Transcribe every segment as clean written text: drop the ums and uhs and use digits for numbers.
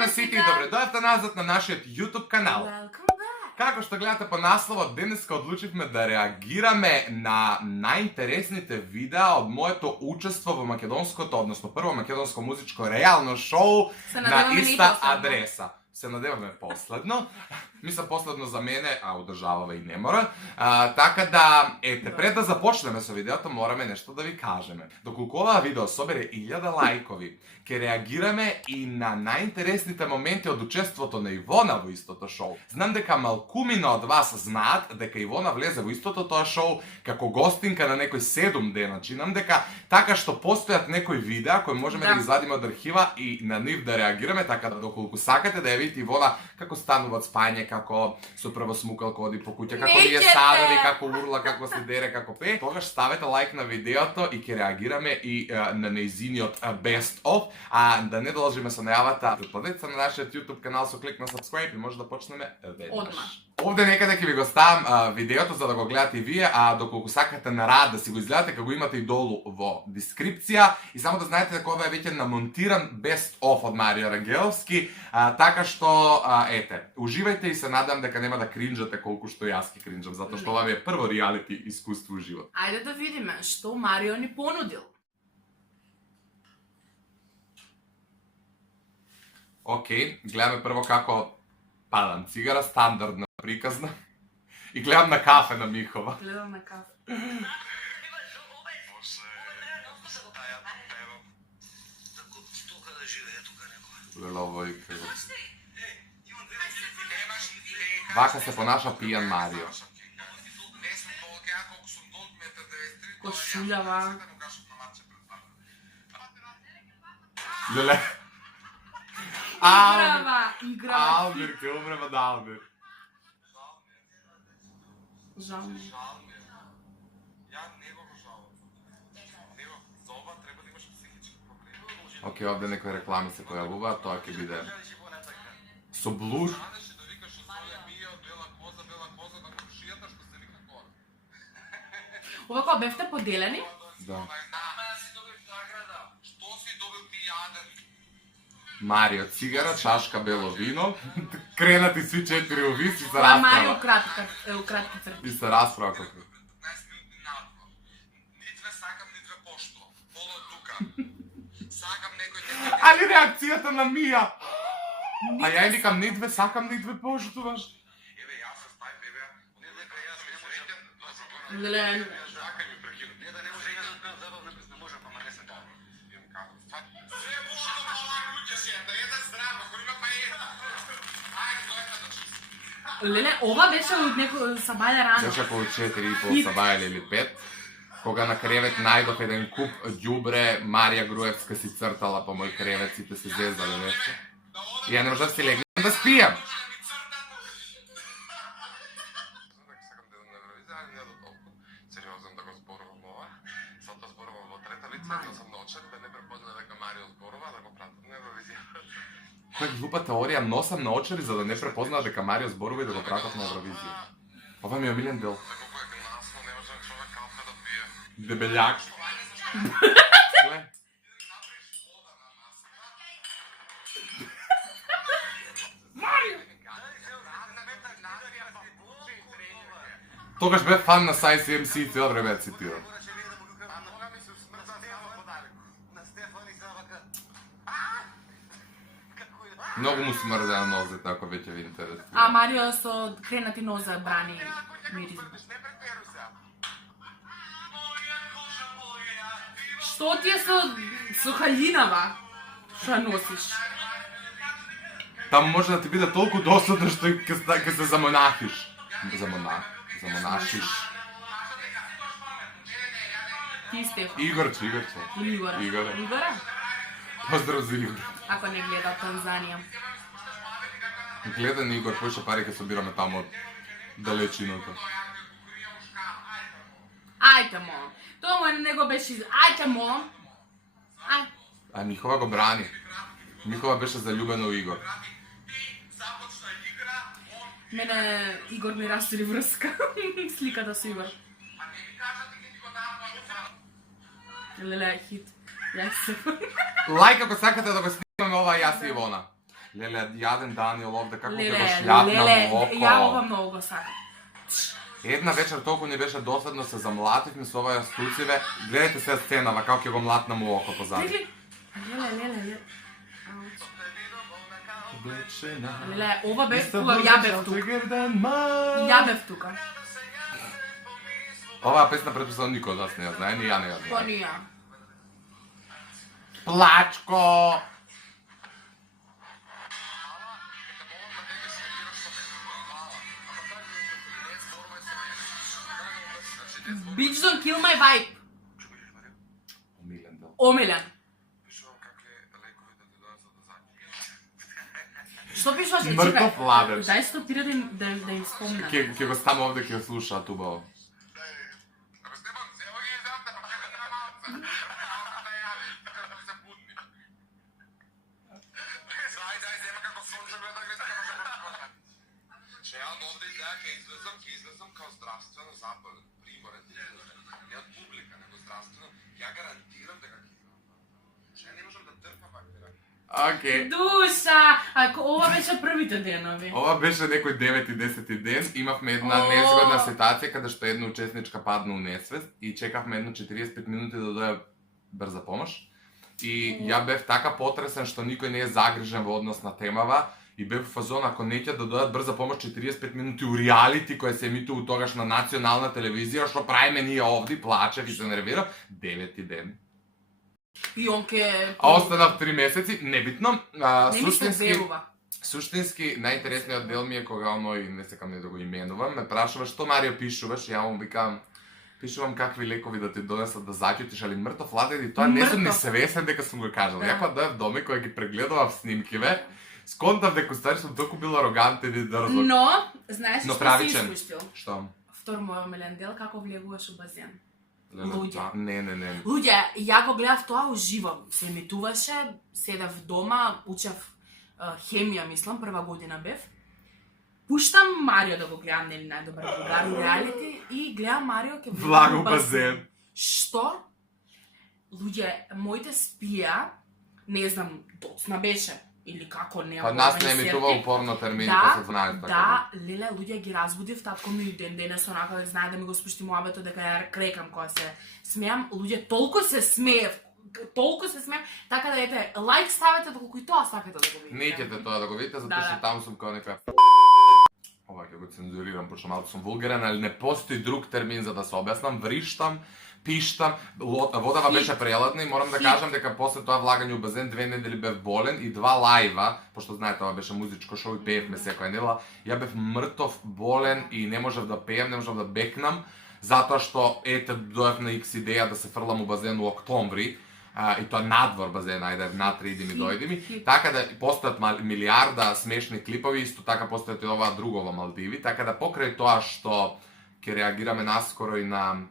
дана сите и добре дојавте назад на нашиот YouTube канал. Како што гледате по насловот, денеска одлучивме да реагираме на најинтересните видеа од моето учество во македонското, односно прво македонско музичко реално шоу на иста адреса. Се надеваме последно. Мислам последно за мене, а одржавава и не мора. Така да, ете, пред да започнеме со видеото, мораме нешто да ви кажеме. Доколку оваа видео собере 1000 лајкови, ќе реагираме и на најинтересните моменти од учеството на Ивона во истото шоу. Знам дека малкумина од вас знаат дека Ивона влезе во истото тоа шоу како гостинка на некој 7 дена. Чинам дека така што постојат некои видеа кои можеме да ги извадиме од архива и на нив да реагираме, така да доколку сакате да ја видите Ивона како станува од спање, како со прво смукалко оди по куќа, како лие садови, како урла, како се дере, како пее, тогаш ставете лайк на видеото и ќе реагираме и на нејзиниот best of, а да не должиме со најавата, подпадете се на нашиот YouTube канал со клик на subscribe и може да почнеме веднаш. Овде некаде ќе ви го ставам видеото за да го гледате и вие, а доколку сакате на рад да си го изгледате, како го имате и долу во дескрипција. И само да знаете дека ова е веќе намонтиран best of од Марио Рангеловски, така што ете, уживајте и се надам дека нема да кринџате колку што јас ќе кринџам, затоа што ова ми е прво реалити искуство уживо. Ајде да видиме што Марио ни понудил. Океј, гледаме прво како падам цигара, стандардна приказна. И гледам на кафе на Михова. Гледам на кафе. Вака се понаша пијан Марио. Кошуљава. Леле. Играва. Албер, ке умрева да Албер. Жал ми. Океј, овде некои реклами се појавуваат, тоа ќе биде со блур. Ова кога бевте поделени? Да. Марио цигара, чашка бело вино, кренати сви 4 увиси за расправа. Марио кратки црпи. И се расправа како. Али реакцијата на Мија. А ја и викам, не две сакам, не две поштуваш. Леле. Леле, ова беше од некој сабаја рано. Беше околу 4,5 сабаја или 5. Кога на кревет најдов еден куп ѓубре, Марија Груевска си цртала по мој кревет, сите се зезале нешто. И ја не можев да си легнем да спијам. Која глупа теорија, носам на очери за да не препознаат дека Марио зборува и да го пратат на Евровизија. Ова ми е омилен дел. Дебељак. Тогаш бе фан на Size MC и цел време цитирам. Многу му смрде на нозете, ако веќе ви интересува. А Марио со кренати нозе брани миризма. Што ти е со халинава? Што носиш? Таму може да ти биде толку досадно што ќе се замонахиш. Замонашиш. Ти, Стефан. Игорче. Игора? Поздрав за Игор. Ако не гледа Танзанија. Гледа на Игор, повеќе пари ќе собираме таму од далечината. Ајте мо. Тоа му не го беше... Ајте мо. Ај. А Михова го брани. Михова беше заљубена у Игор. Мене Игор ми растори врска. Сликата со Игор. Леле, хит. Јас се... Лајк ако сакате да го снимаме ова јас и Ивона. Леле, јаден Даниел овде, како ќе Леле, го шљапна му око. ја ова многу го сакам. Една вечер толку ни беше досадно, се замлативме со оваа стуциве. Гледајте се сценава, како ќе го млатна му око позади. Леле. Ауч. Леле, ова бев тука, ја бев тука. Ја бев тука. Оваа песна предпоставам никој од вас не ја знае, ни ја не ја Па знае. ние. Плачко! Bitch don't kill my vibe. Омилен дел. Омилен. Што пишуваш? Мртов ладен. Дај стопира да им спомнам. Ќе го ставам овде, ќе го слушаат убаво. Излезам као здравствено запален, приморен, не од публика, него здравствено, ја гарантирам дека ќе излезам. Че не можам да трпам бактерија. Океј. Душа, ако ова беше првите денови. Ова беше некој 9-10 ден, имавме една незгодна ситуација каде што една учесничка падна у несвест и чекавме едно 45 минути да дојде брза помош. И ја бев така потресен што никој не е загрижен во однос на темава и бев во фазон ако неќе да дојдат брза помош 45 минути у реалити кој се емитува тогаш на национална телевизија, што правиме ние овде, плачев и се нервирав, 9 ден. И он ке... А останав 3 месеци, небитно. Не ми се верува. Суштински, најинтересниот дел ми е кога оној, не секам не да го именувам, ме прашува што Марио пишуваш, ја му викам, пишувам какви лекови да ти донесат да заќутиш, али мртов ладен и тоа не сум ни свесен дека сум го кажал. Ја кога дојав доме кој ги прегледував снимкиве, сконтав дека стари сум толку бил арогантен и дрзок. Но, знаеш Но што си правичен. искуштил? Што? Втор мој омилен дел, како влегуваш у базен. Леле, Луѓе. Не. Луѓе, ја го гледав тоа уживам. Се емитуваше, седев дома, учев хемија, мислам, прва година бев. Пуштам Марио да го гледам, нели најдобар другар у реалити и гледам Марио ке влага у базен. Што? Луѓе, моите спија, не знам, доцна беше или како не. Па нас не емитува упорно термини после 12 Да, леле, луѓе ги разбудив, татко ми ден денес онака да знае да ми го спушти муабето дека ја крекам кога се смеам. Луѓе толку се смеев, така да ете, лайк ставете доколку и тоа сакате да го видите. Неќете тоа да го видите, затоа што таму сум као некоја ова ќе го цензурирам, пошто малку сум вулгарен, али не постои друг термин за да се објаснам, вриштам, пиштам, водава беше преладна и морам да кажам дека после тоа влагање у базен 2 недели бев болен и 2 лајва, пошто знаете ова беше музичко шоу и пеевме секоја недела, ја бев мртов болен и не можев да пеем, не можев да бекнам, затоа што ете дојав на X идеја да се фрлам у базен у октомври, и тоа надвор базен, ајде, натре иди ми дојди ми, така да постојат милиарда смешни клипови, исто така постојат и оваа друго во Малдиви, така да покрај тоа што ќе реагираме наскоро и на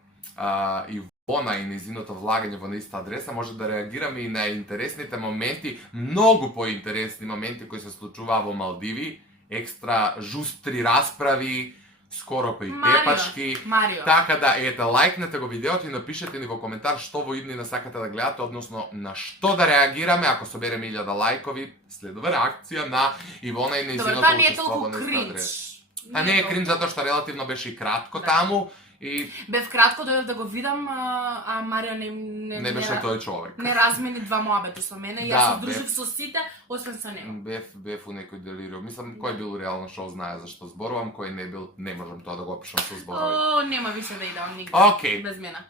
Ивона и низиното влагање во иста адреса, може да реагираме и на интересните моменти, многу поинтересни моменти кои се случуваа во Малдиви, екстра жустри расправи, скоро па и тепачки. Марио. Така да, ете, лајкнете го видеото и напишете ни во коментар што во иднина сакате да гледате, односно на што да реагираме, ако собереме 1000 лајкови, следува реакција на Ивона и низиното Тоа не е учество толку во иста кринч. адреса. А не е кринч затоа што релативно беше и кратко таму и Бев кратко дојдов да го видам, а Марио не беше тој човек. Не размени два моабета со мене, Да, јас се дружив со сите, освен со него. Бев у некој делириум. Мислам, кој бил реално шоу знае за што зборувам, кој не бил, не можам тоа да го опишам со зборови. О, нема више да идам нигде. Океј. Без мене.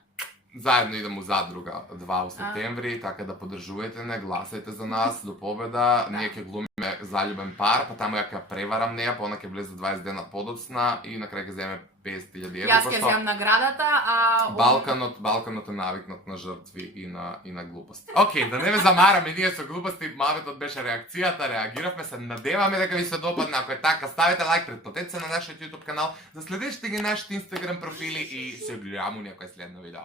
Заедно идемо у задруга 2 у септември, така да поддржувате не, гласајте за нас до победа. Ние ќе глумиме заљубен пар, па таму ја ќе преварам неа, па она ќе влезе 20 дена подоцна и на крај ќе земе 50.000 евра. Јас ќе земам наградата, а Балканот е навикнат на жртви и на глупости. Океј, да не ве замараме ние со глупости, маветот беше реакцијата, реагиравме се, надеваме дека ви се допадна. Ако е така, ставете лайк, претплатете се на нашиот YouTube канал, заследете ги нашите Instagram профили и се гледаме у некој следно видео.